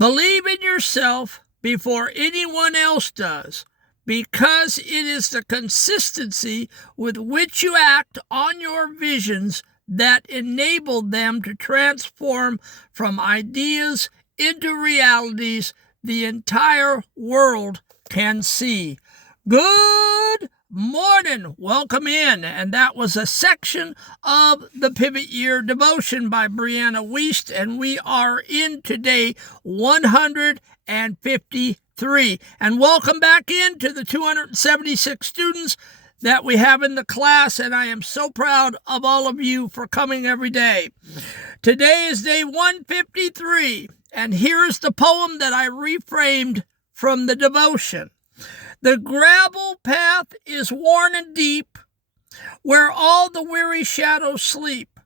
Believe in yourself before anyone else does, because it is the consistency with which you act on your visions that enable them to transform from ideas into realities the entire world can see. Good morning. Welcome in. And that was a section of the Pivot Year Devotion by Brianna Wiest, and we are in today 153. And welcome back in to the 276 students that we have in the class, and I am so proud of all of you for coming every day. Today is day 153, and here's the poem that I reframed from the devotion. The gravel path is worn and deep, where all the weary shadows sleep.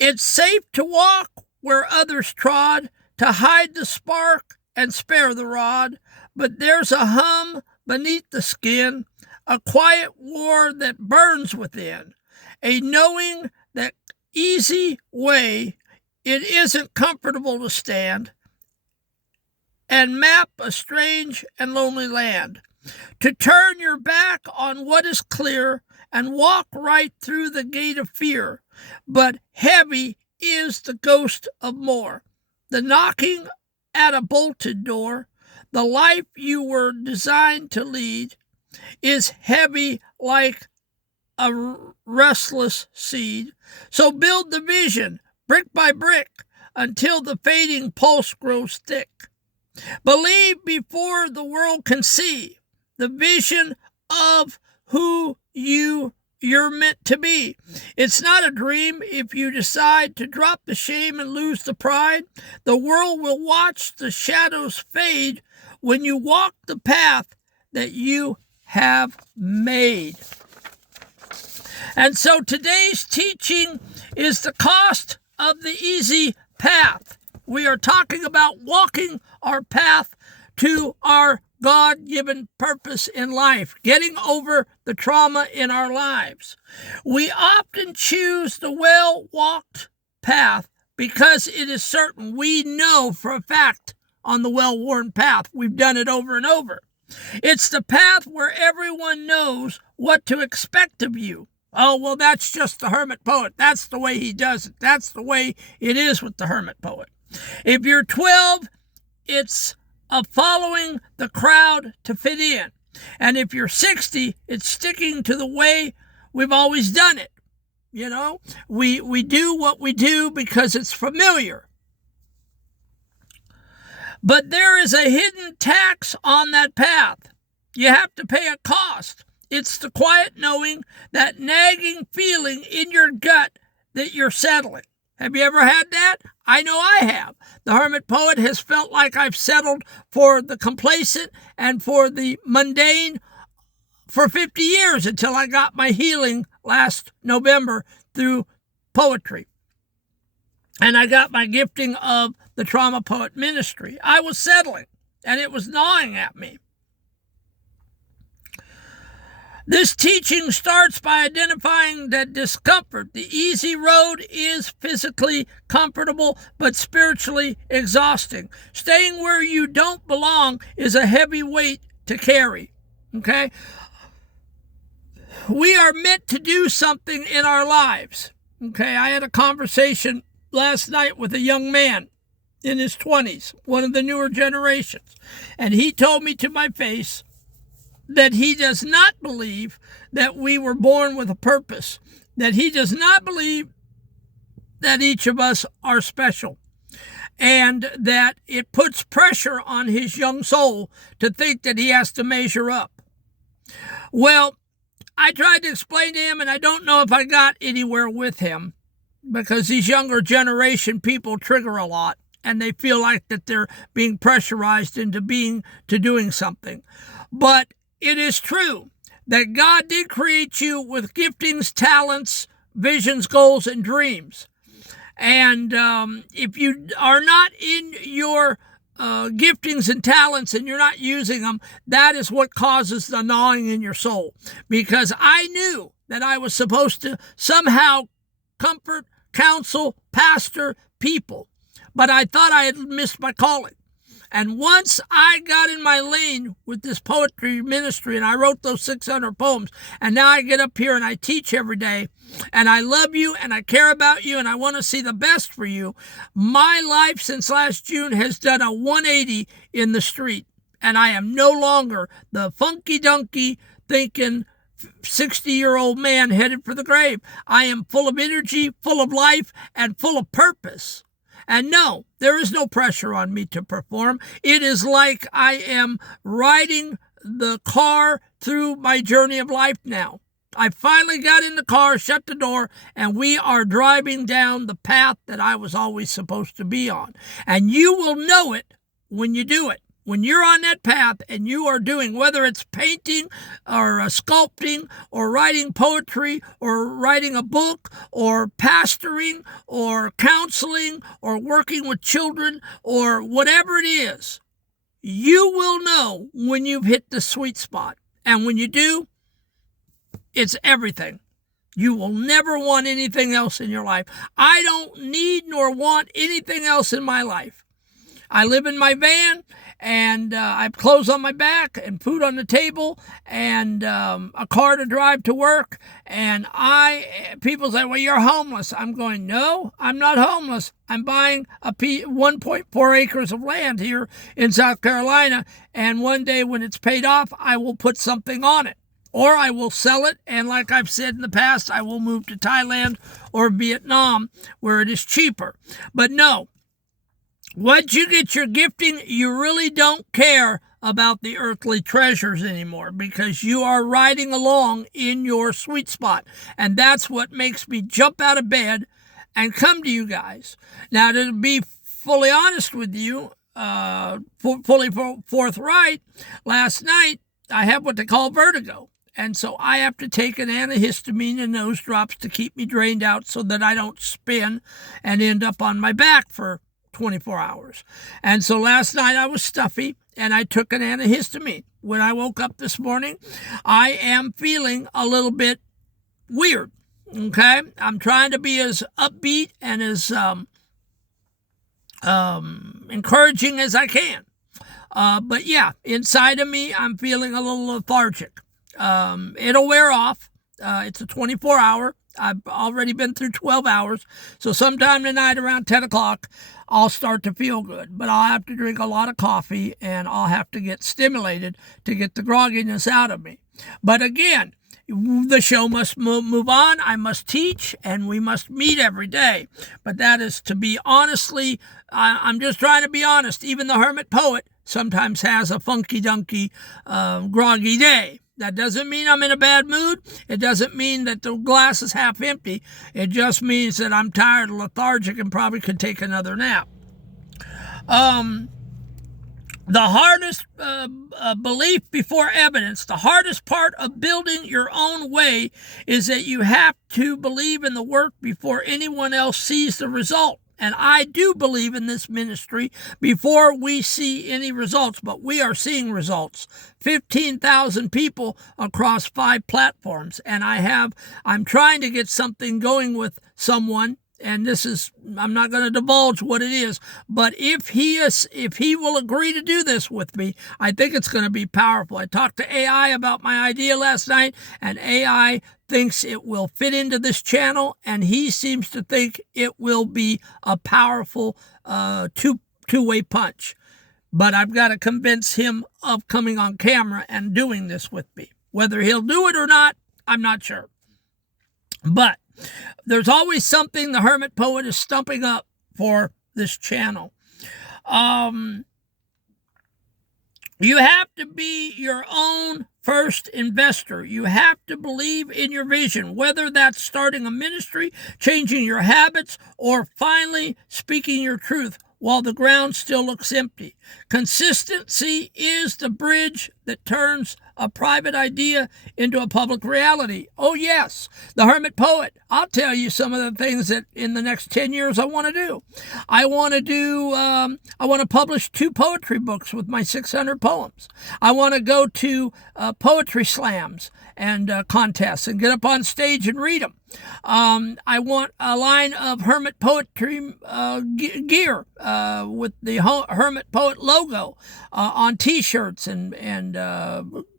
It's safe to walk where others trod, to hide the spark and spare the rod. But there's a hum beneath the skin, a quiet war that burns within, a knowing that easy way it isn't comfortable to stand and map a strange and lonely land. To turn your back on what is clear and walk right through the gate of fear. But heavy is the ghost of more. The knocking at a bolted door. The life you were designed to lead is heavy like a restless seed. So build the vision, brick by brick, until the fading pulse grows thick. Believe before the world can see the vision of who you're meant to be. It's not a dream if you decide to drop the shame and lose the pride. The world will watch the shadows fade when you walk the path that you have made. And so today's teaching is the cost of the easy path. We are talking about walking our path to our God-given purpose in life, getting over the trauma in our lives. We often choose the well-walked path because it is certain. We know for a fact on the well-worn path. We've done it over and over. It's the path where everyone knows what to expect of you. Oh, well, that's just the hermit poet. That's the way he does it. That's the way it is with the hermit poet. If you're 12, it's of following the crowd to fit in. And if you're 60, it's sticking to the way we've always done it. You know, we do what we do because it's familiar. But there is a hidden tax on that path. You have to pay a cost. It's the quiet knowing, that nagging feeling in your gut that you're settling. Have you ever had that? I know I have. The hermit poet has felt like I've settled for the complacent and for the mundane for 50 years until I got my healing last November through poetry. And I got my gifting of the Trauma Poet Ministry. I was settling, and it was gnawing at me. This teaching starts by identifying that discomfort, the easy road, is physically comfortable but spiritually exhausting. Staying where you don't belong is a heavy weight to carry. Okay? We are meant to do something in our lives. Okay? I had a conversation last night with a young man in his 20s, one of the newer generations, and he told me to my face that he does not believe that we were born with a purpose, that he does not believe that each of us are special, and that it puts pressure on his young soul to think that he has to measure up. Well, I tried to explain to him, and I don't know if I got anywhere with him, because these younger generation people trigger a lot, and they feel like that they're being pressurized into doing something. But it is true that God did create you with giftings, talents, visions, goals, and dreams. And if you are not in your giftings and talents and you're not using them, that is what causes the gnawing in your soul. Because I knew that I was supposed to somehow comfort, counsel, pastor people, but I thought I had missed my calling. And once I got in my lane with this poetry ministry and I wrote those 600 poems, and now I get up here and I teach every day, and I love you and I care about you and I want to see the best for you, my life since last June has done a 180 in the street. And I am no longer the funky-dunky thinking 60-year-old man headed for the grave. I am full of energy, full of life, and full of purpose. And no, there is no pressure on me to perform. It is like I am riding the car through my journey of life now. I finally got in the car, shut the door, and we are driving down the path that I was always supposed to be on. And you will know it when you do it. When you're on that path and you are doing, whether it's painting or sculpting or writing poetry or writing a book or pastoring or counseling or working with children or whatever it is, you will know when you've hit the sweet spot. And when you do, it's everything. You will never want anything else in your life. I don't need nor want anything else in my life. I live in my van, and I have clothes on my back and food on the table and a car to drive to work. And people say, well, you're homeless. I'm going, no, I'm not homeless. I'm buying 1.4 acres of land here in South Carolina. And one day when it's paid off, I will put something on it. Or I will sell it, and like I've said in the past, I will move to Thailand or Vietnam where it is cheaper. But no, once you get your gifting, you really don't care about the earthly treasures anymore because you are riding along in your sweet spot. And that's what makes me jump out of bed and come to you guys. Now, to be fully honest with you, fully forthright, last night I had what they call vertigo. And so I have to take an antihistamine and nose drops to keep me drained out so that I don't spin and end up on my back for 24 hours. And so last night I was stuffy and I took an antihistamine. When I woke up this morning, I am feeling a little bit weird. Okay? I'm trying to be as upbeat and as encouraging as I can. But yeah, inside of me, I'm feeling a little lethargic. It'll wear off. It's a 24-hour. I've already been through 12 hours. So sometime tonight around 10 o'clock, I'll start to feel good. But I'll have to drink a lot of coffee and I'll have to get stimulated to get the grogginess out of me. But again, the show must move on. I must teach and we must meet every day. But that is to be honestly, I'm just trying to be honest. Even the hermit poet sometimes has a funky-dunky, groggy day. That doesn't mean I'm in a bad mood. It doesn't mean that the glass is half empty. It just means that I'm tired, lethargic, and probably could take another nap. The hardest belief before evidence, the hardest part of building your own way is that you have to believe in the work before anyone else sees the result. And I do believe in this ministry before we see any results, but we are seeing results. 15,000 people across 5 platforms. And I'm trying to get something going with someone. And I'm not going to divulge what it is, but if he will agree to do this with me, I think it's going to be powerful. I talked to AI about my idea last night, and AI thinks it will fit into this channel, and he seems to think it will be a powerful two-way punch. But I've got to convince him of coming on camera and doing this with me. Whether he'll do it or not, I'm not sure. But there's always something the hermit poet is stumping up for this channel. You have to be your own first investor. You have to believe in your vision, whether that's starting a ministry, changing your habits, or finally speaking your truth while the ground still looks empty. Consistency is the bridge that turns a private idea into a public reality. Oh, yes, the hermit poet. I'll tell you some of the things that in the next 10 years I want to do. I want to publish 2 poetry books with my 600 poems. I want to go to poetry slams and contests and get up on stage and read them. I want a line of Hermit Poetry gear with the Hermit Poet logo on T-shirts and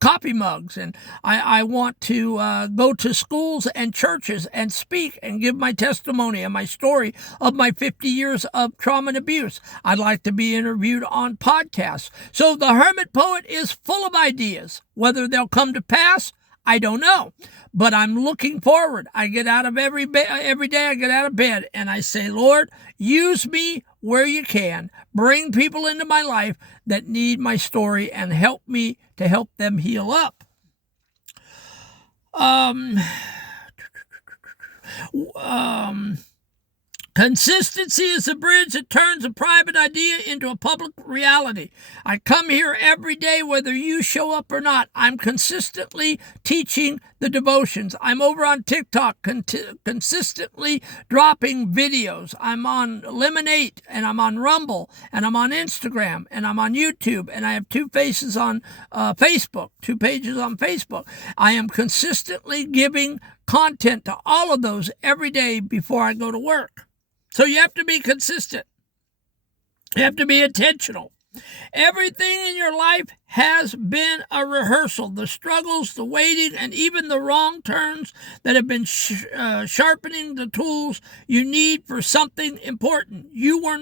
coffee mugs. And I want to go to schools and churches and speak and give my testimony and my story of my 50 years of trauma and abuse. I'd like to be interviewed on podcasts. So the Hermit Poet is full of ideas. Whether they'll come to pass, I don't know, but I'm looking forward. I get out of every day I get out of bed and I say, Lord, use me where you can. Bring people into my life that need my story and help me to help them heal up. Consistency is the bridge that turns a private idea into a public reality. I come here every day, whether you show up or not. I'm consistently teaching the devotions. I'm over on TikTok, consistently dropping videos. I'm on Lemonade, and I'm on Rumble, and I'm on Instagram, and I'm on YouTube, and I have 2 faces on Facebook, 2 pages on Facebook. I am consistently giving content to all of those every day before I go to work. So you have to be consistent. You have to be intentional. Everything in your life has been a rehearsal. The struggles, the waiting, and even the wrong turns that have been sharpening the tools you need for something important you were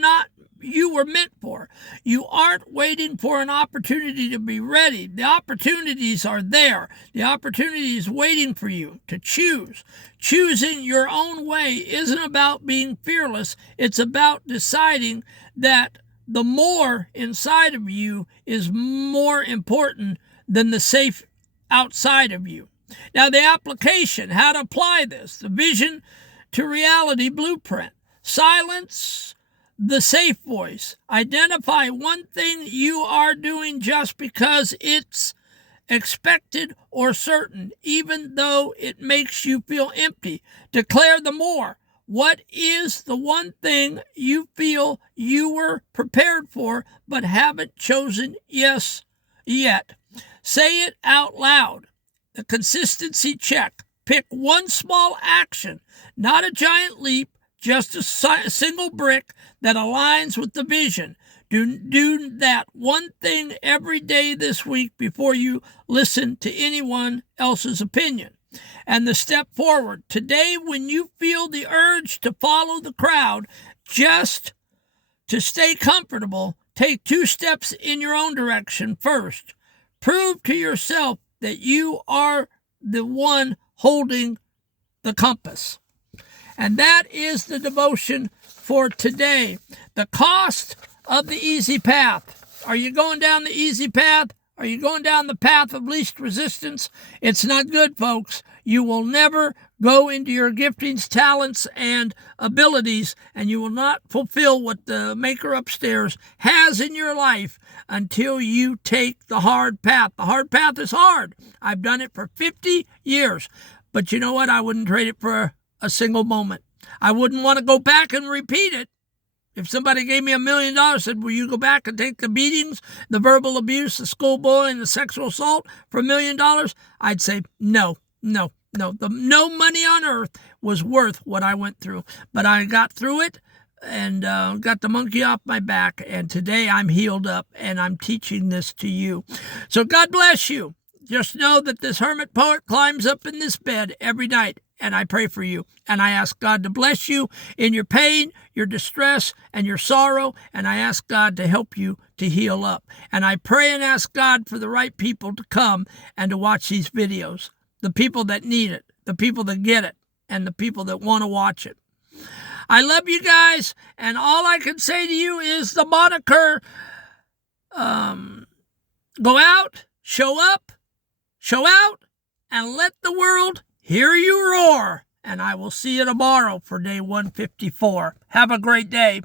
meant for. You aren't waiting for an opportunity to be ready. The opportunities are there. The opportunity is waiting for you to choose. Choosing your own way isn't about being fearless. It's about deciding that the more inside of you is more important than the safe outside of you. Now, the application, how to apply this, the vision to reality blueprint. Silence the safe voice. Identify one thing you are doing just because it's expected or certain, even though it makes you feel empty. Declare the more. What is the one thing you feel you were prepared for but haven't chosen yes yet? Say it out loud. The consistency check. Pick one small action, not a giant leap, just a single brick that aligns with the vision. Do that one thing every day this week before you listen to anyone else's opinion. And the step forward. Today, when you feel the urge to follow the crowd just to stay comfortable, take 2 steps in your own direction first. Prove to yourself that you are the one holding the compass. And that is the devotion for today. The cost of the easy path. Are you going down the easy path? Are you going down the path of least resistance? It's not good, folks. You will never go into your giftings, talents, and abilities, and you will not fulfill what the Maker upstairs has in your life until you take the hard path. The hard path is hard. I've done it for 50 years. But you know what? I wouldn't trade it for a single moment. I wouldn't want to go back and repeat it. If somebody gave me $1 million, said, will you go back and take the beatings, the verbal abuse, the schoolboy, and the sexual assault for $1 million? I'd say, no. No money on earth was worth what I went through. But I got through it and got the monkey off my back. And today I'm healed up and I'm teaching this to you. So God bless you. Just know that this hermit poet climbs up in this bed every night. And I pray for you. And I ask God to bless you in your pain, your distress, and your sorrow. And I ask God to help you to heal up. And I pray and ask God for the right people to come and to watch these videos. The people that need it, the people that get it, and the people that want to watch it. I love you guys. And all I can say to you is the moniker, go out, show up, show out, and let the world hear you roar. And I will see you tomorrow for day 154. Have a great day.